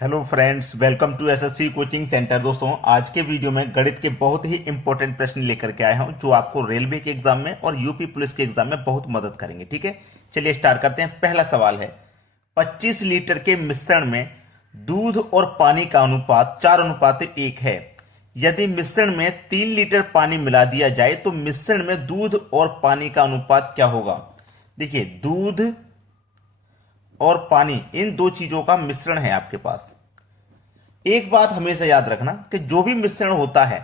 Hello friends, welcome to SSC coaching centre. दोस्तों, आज के वीडियो में गणित के बहुत ही इंपॉर्टेंट प्रश्न लेकर के आया हूं जो आपको रेलवे के एग्जाम में और यूपी पुलिस के एग्जाम में बहुत मदद करेंगे। ठीक है, चलिए स्टार्ट करते हैं। पहला सवाल है, 25 लीटर के मिश्रण में दूध और पानी का अनुपात 4:1 है। यदि मिश्रण में 3 लीटर पानी मिला दिया जाए तो मिश्रण में दूध और पानी का अनुपात क्या होगा। देखिए, दूध और पानी, इन दो चीजों का मिश्रण है आपके पास। एक बात हमेशा याद रखना कि जो भी मिश्रण होता है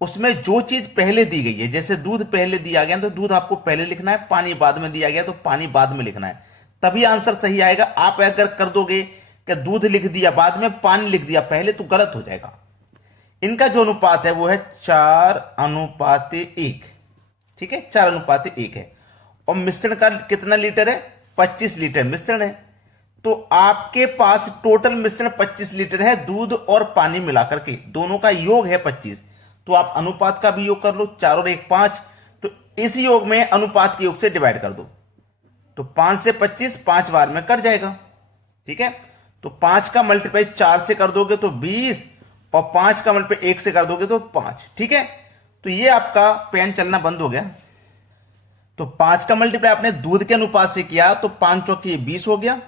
उसमें जो चीज पहले दी गई है, जैसे दूध पहले दिया गया तो दूध आपको पहले लिखना है, पानी बाद में दिया गया तो पानी बाद में लिखना है, तभी आंसर सही आएगा। आप अगर कर दोगे कि दूध लिख दिया बाद में पानी लिख दिया पहले, तो गलत हो जाएगा। इनका जो अनुपात है वो है 4:1। ठीक है, 4:1 है। और मिश्रण का कितना लीटर है? 25 लीटर मिश्रण है। तो आपके पास टोटल मिश्रण 25 लीटर है, दूध और पानी मिलाकर के दोनों का योग है 25। तो आप अनुपात का भी योग कर लो, 4 और 1 5। तो इस योग में अनुपात के योग से डिवाइड कर दो, तो 5 से 25 5 बार में कट जाएगा। ठीक है, तो 5 का मल्टीप्लाई 4 से कर दोगे तो 20, और 5 का मल्टीप्लाई 1 से कर दोगे तो 5। ठीक है, तो ये आपका पेन चलना बंद हो गया। तो 5 का मल्टीप्लाई आपने दूध के अनुपात से किया तो 5 चौकी 20 हो गया,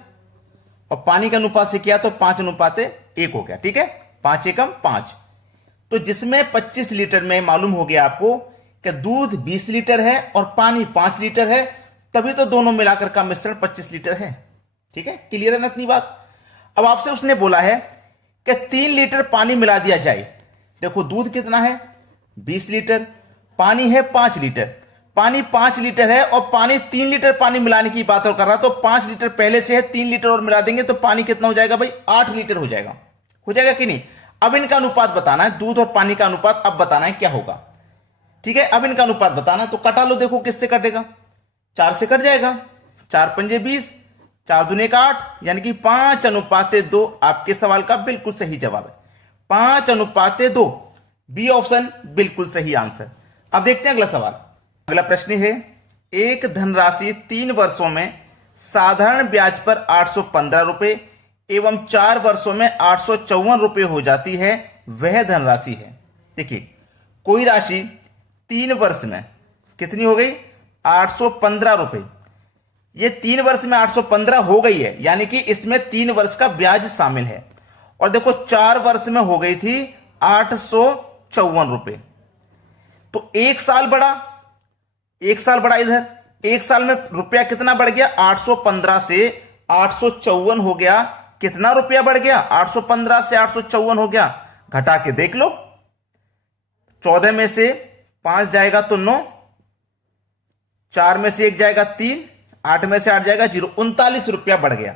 और पानी के अनुपात से किया तो 5:1 हो गया। ठीक है, 5 एकम 5। तो जिसमें 25 लीटर में मालूम हो गया आपको कि दूध 20 लीटर है और पानी 5 लीटर है, तभी तो दोनों मिलाकर का मिश्रण 25 लीटर है। ठीक है, क्लियर है ना इतनी बात। अब आपसे उसने बोला है कि 3 लीटर पानी मिला दिया जाए। देखो, दूध कितना है? 20 लीटर, पानी है 5 लीटर। पानी 5 लीटर है और पानी 3 लीटर पानी मिलाने की बात और कर रहा, तो 5 लीटर पहले से है, 3 लीटर और मिला देंगे तो पानी कितना हो जाएगा भाई? 8 लीटर हो जाएगा। हो जाएगा कि नहीं? अब इनका अनुपात बताना है, दूध और पानी का अनुपात अब बताना है क्या होगा। ठीक है, अब इनका अनुपात बताना है, तो कटा लो। देखो किससे कटेगा? 4 से कट जाएगा। 4 पंजे 20, 4 दूने का 8, यानी कि 5:2 आपके सवाल का बिल्कुल सही जवाब है। 5:2, बी ऑप्शन बिल्कुल सही आंसर। अब देखते हैं अगला सवाल। अगला प्रश्न है, एक धनराशि 3 वर्षों में साधारण ब्याज पर 815 रुपए एवं 4 वर्षों में 854 रुपए हो जाती है, वह धनराशि है। देखिए, कोई राशि 3 वर्ष में कितनी हो गई? 815 रुपए। ये 3 वर्ष में 815 हो गई है, यानी कि इसमें 3 वर्ष का ब्याज शामिल है। और देखो, 4 वर्ष में हो गई थी 854 रुपए। तो 1 साल बढ़ा, 1 साल बढ़ा इधर, 1 साल में रुपया कितना बढ़ गया? 815 से 854 हो गया। कितना रुपया बढ़ गया? 815 से 854 हो गया। घटा के देख लो, 14 में से 5 जाएगा तो 9, 4 में से 1 जाएगा 3, 8 में से 8 जाएगा 0, 39 रुपया बढ़ गया।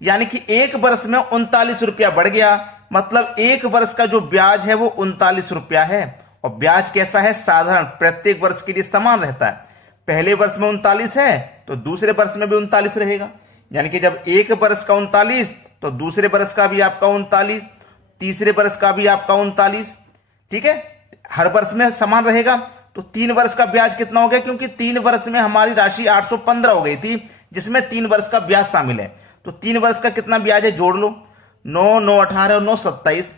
यानी कि 1 वर्ष में 39 रुपया बढ़ गया। मतलब 1 वर्ष का जो ब्याज है वो 39 रुपया है। और ब्याज कैसा है? साधारण, प्रत्येक वर्ष के लिए समान रहता है। पहले वर्ष में 39 है तो दूसरे वर्ष में भी 39 रहेगा। यानी कि जब 1 वर्ष का 39 तो दूसरे वर्ष का भी आपका 39, तीसरे वर्ष का भी आपका 39। ठीक है, हर वर्ष में समान रहेगा। तो 3 वर्ष का ब्याज कितना हो गया? क्योंकि 3 वर्ष में हमारी राशि 815 हो गई थी, जिसमें 3 वर्ष का ब्याज शामिल है। तो 3 वर्ष का कितना ब्याज है? जोड़ लो, 9 9 18 और 9 27,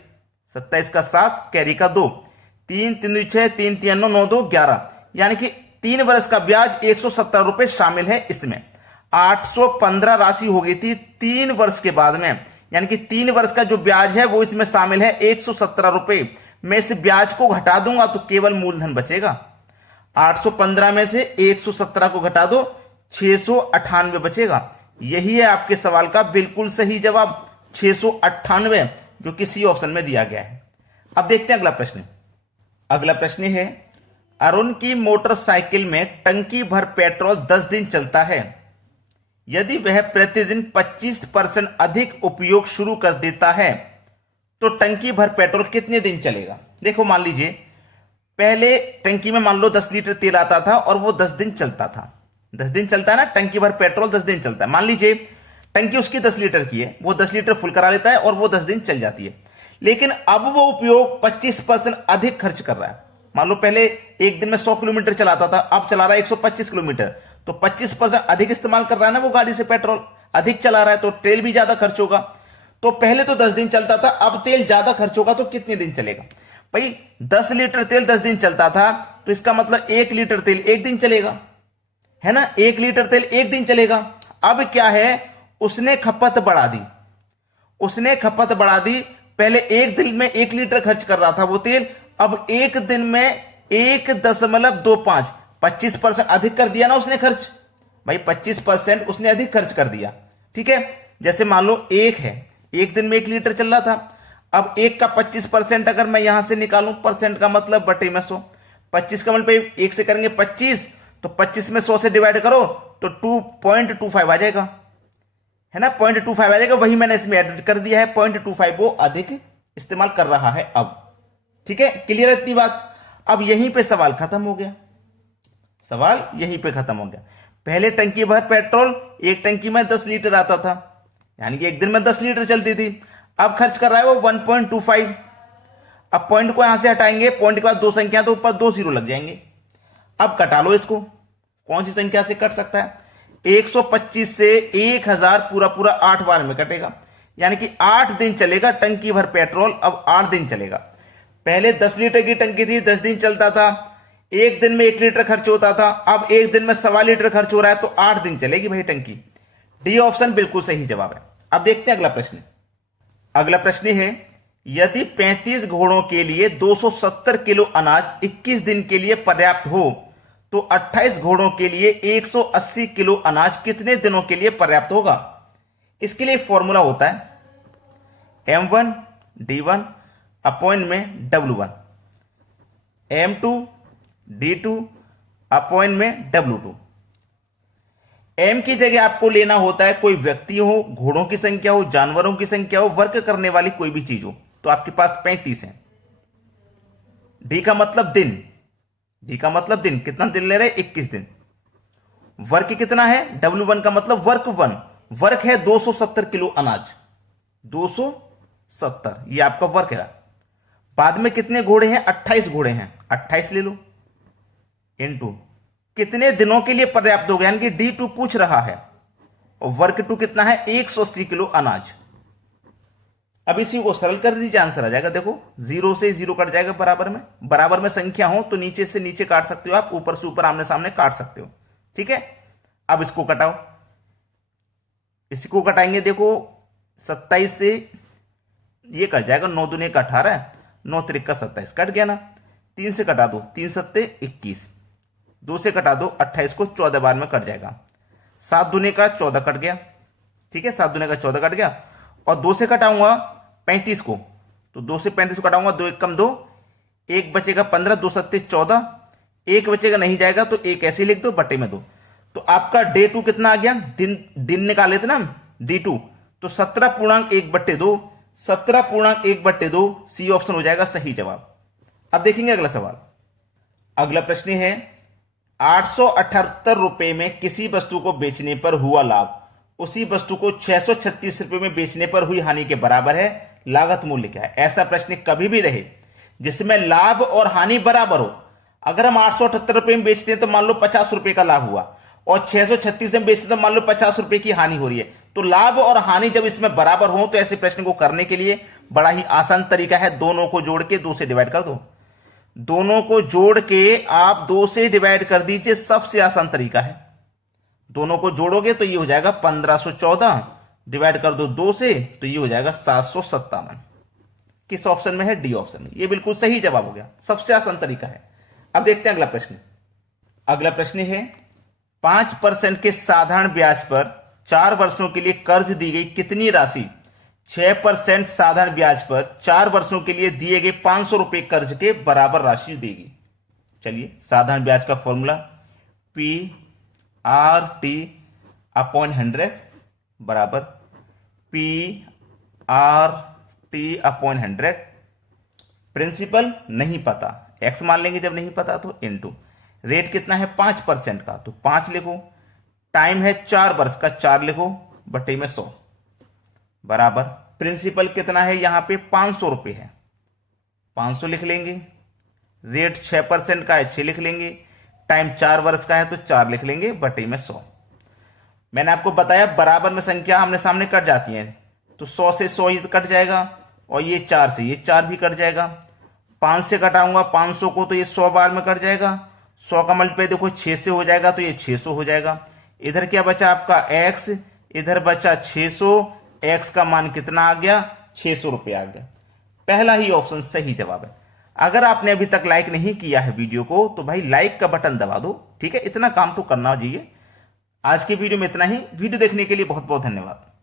27 का 7, कैरी का 2, 3 3 6, 3 3 9 9 2 11, यानी कि 3 वर्ष का ब्याज 170 रुपए शामिल है इसमें। 815 राशि हो गई थी 3 वर्ष के बाद में, यानी कि 3 वर्ष का जो ब्याज है वो इसमें शामिल है 117 रुपए। मैं इस ब्याज को घटा दूंगा तो केवल मूलधन बचेगा। 815 में से 117 को घटा दो, 698 बचेगा। यही है आपके सवाल का बिल्कुल सही जवाब, 698, जो किसी ऑप्शन में दिया गया है। अब देखते हैं अगला प्रश्न। अगला प्रश्न है, अरुण की मोटरसाइकिल में टंकी भर पेट्रोल 10 दिन चलता है। यदि वह प्रतिदिन 25% अधिक उपयोग शुरू कर देता है तो टंकी भर पेट्रोल कितने दिन चलेगा। देखो, मान लीजिए पहले टंकी में मान लो 10 लीटर तेल आता था और वो 10 दिन चलता था। 10 दिन चलता है ना, टंकी भर पेट्रोल 10 दिन चलता है। मान लीजिए टंकी उसकी 10 लीटर की है, वो 10 लीटर फुल करा लेता है और वो 10 दिन चल जाती है। लेकिन अब वो उपयोग 25% अधिक खर्च कर रहा है। मान लो पहले एक दिन में 100 किलोमीटर चलाता था, अब चला रहा है 125 किलोमीटर, तो 25% अधिक इस्तेमाल कर रहा है ना वो गाड़ी से, पेट्रोल अधिक चला रहा है तो तेल भी ज्यादा खर्च होगा। तो पहले तो 10 दिन चलता था, अब तेल ज्यादा खर्च होगा तो कितने दिन चलेगा भाई? 10 लीटर तेल 10 दिन चलता था, तो इसका मतलब 1 लीटर तेल 1 दिन चलेगा, है ना? 1 लीटर तेल 1 दिन चलेगा। अब क्या है, उसने खपत बढ़ा दी, उसने खपत बढ़ा दी। पहले एक दिन में 1 लीटर खर्च कर रहा था वो तेल, अब एक दिन में 1.25 25% अधिक कर दिया ना उसने खर्च भाई, 25% उसने अधिक खर्च कर दिया। ठीक है, जैसे मान लो एक है, एक दिन में 1 लीटर चल रहा था, अब एक का 25% अगर मैं यहां से निकालूं, परसेंट का मतलब बटे में 100, 25 का मतलब एक से करेंगे 25, तो 25 में 100 से डिवाइड करो तो 2.25 आ जाएगा, है ना? 0.25 आ जाएगा, वही मैंने इसमें एडिट कर दिया है। 0.25 वो अधिक इस्तेमाल कर रहा है अब। ठीक है, क्लियर है इतनी बात? अब यहीं पे सवाल खत्म हो गया, सवाल यहीं पे खत्म हो गया। पहले टंकी भर पेट्रोल एक टंकी में 10 लीटर आता था, यानी कि एक दिन में 10 लीटर चलती थी। अब खर्च कर रहा है वो 1.25। अब पॉइंट को यहां से हटाएंगे, पॉइंट के बाद 2 संख्या तो ऊपर 2 जीरो लग जाएंगे। अब कटा लो इसको, कौन सी संख्या से कट सकता है? 125 से 1000 पूरा पूरा 8 बार में कटेगा, यानी कि 8 दिन चलेगा टंकी भर पेट्रोल। अब 8 दिन चलेगा। पहले 10 लीटर की टंकी थी, 10 दिन चलता था, एक दिन में 1 लीटर खर्च होता था, अब एक दिन में 1.25 लीटर खर्च हो रहा है, तो 8 दिन चलेगी भाई टंकी। डी ऑप्शन बिल्कुल सही जवाब है। अब देखते हैं अगला प्रश्न। अगला प्रश्न है, यदि 35 घोड़ों के लिए 270 किलो अनाज 21 दिन के लिए पर्याप्त हो, तो 28 घोड़ों के लिए 180 किलो अनाज कितने दिनों के लिए पर्याप्त होगा? इसके लिए फॉर्मूला होता है M1 D1 अपॉन में W1, M2 D2 अपॉन में W2। M की जगह आपको लेना होता है कोई व्यक्ति हो, घोड़ों की संख्या हो, जानवरों की संख्या हो, वर्क करने वाली कोई भी चीज हो। तो आपके पास 35 है। D का मतलब दिन, D का मतलब दिन, कितना दिन ले रहे? 21 दिन। वर्क कितना है? W1 का मतलब वर्क 1, वर्क है 270 किलो अनाज, 270 ये आपका वर्क है। बाद में कितने घोड़े हैं? 28 घोड़े हैं, 28 ले लो इनटू कितने दिनों के लिए पर्याप्त होगा, यानी कि D2 पूछ रहा है, और वर्क 2 कितना है? 180 किलो अनाज। अब इसी को सरल कर दीजिए, आंसर आ जाएगा। देखो 0 से 0 कट जाएगा, बराबर में संख्या हो तो नीचे से नीचे काट सकते हो आप, ऊपर से ऊपर आमने सामने काट सकते हो। ठीक है, अब इसको कटाओ, इसको कटाएंगे। देखो 27 से ये कट जाएगा, 9 दूने का 18, 9 त्रिक का 27 कट गया ना। 3 से कटा दो, 3 सत्ते 21, 2 से कटा दो, 28 को 14 बार में कट जाएगा। 7 दूने का 14 कट गया। ठीक है, 7 दूने का 14 कट गया, और 2 से कटाऊंगा 35 को, तो 2 से 35 को कटाऊंगा, 2 1 कम 2, 1 बचेगा 15, 2 सत्ते 14, 1 बचेगा नहीं जाएगा तो 1 ऐसे लिख दो, बटे में 2। तो आपका D2 कितना आ गया? दिन निकाले थे ना D2, तो 17.1/2, 17.1/2 सी ऑप्शन हो जाएगा सही जवाब। अब देखेंगे अगला सवाल। अगला प्रश्न है, 878 रुपए में किसी वस्तु को बेचने पर हुआ लाभ उसी वस्तु को 636 रुपए में बेचने पर हुई हानि के बराबर है, लागत मूल्य क्या है? ऐसा प्रश्न कभी भी रहे जिसमें लाभ और हानि बराबर हो। अगर हम 878 रुपए में बेचते हैं तो मान लो 50 रुपए का लाभ हुआ, और 636 में बेचते तो मान लो 50 रुपए की हानि हो रही है। तो लाभ और हानि जब इसमें बराबर हो तो ऐसे प्रश्न को करने के लिए बड़ा ही आसान तरीका है, दोनों को जोड़ के 2 से डिवाइड कर दो। दोनों को जोड़ के आप 2 से डिवाइड कर दीजिए, सबसे आसान तरीका है। दोनों को जोड़ोगे तो ये हो जाएगा 1514, डिवाइड कर दो 2 से तो ये हो जाएगा 757। किस ऑप्शन में है? डी ऑप्शन में। ये बिल्कुल सही जवाब हो गया, सबसे आसान तरीका है। अब देखते हैं अगला प्रश्न। अगला प्रश्न है, 5% के साधारण ब्याज पर 4 वर्षों के लिए कर्ज दी गई कितनी राशि 6% साधारण ब्याज पर 4 वर्षों के लिए दिए गए 500 रुपए कर्ज के बराबर राशि देगी? चलिए, साधारण ब्याज का फॉर्मूला PRT अपॉन 100 बराबर PRT अपॉन 100। प्रिंसिपल नहीं पता, एक्स मान लेंगे जब नहीं पता तो, इनटू रेट कितना है 5% का, तो 5 लिखो, टाइम है 4 वर्ष का, 4 लिखो, बटे में 100 बराबर प्रिंसिपल कितना है यहां पे 500 रुपए है, 500 लिख लेंगे, रेट 6% का है 6 लिख लेंगे, टाइम 4 वर्ष का है तो 4 लिख लेंगे, बटे में 100। मैंने आपको बताया बराबर में संख्या आमने सामने कट जाती है, तो 100 से 100 ये कट जाएगा, और ये 4 से ये 4 भी कट जाएगा। 5 से घटाऊंगा 500 को, तो ये 100 बार में कट जाएगा। 100 का मल्टीप्लाई देखो 6 से हो जाएगा, तो ये 600 हो जाएगा। इधर क्या बचा आपका x, इधर बचा 600। x का मान कितना आ गया? 600 रुपये आ गया। पहला ही ऑप्शन सही जवाब है। अगर आपने अभी तक लाइक नहीं किया है वीडियो को, तो भाई लाइक का बटन दबा दो, ठीक है? इतना काम तो करना चाहिए। आज की वीडियो में इतना ही। वीडियो देखने के लिए बहुत बहुत धन्यवाद।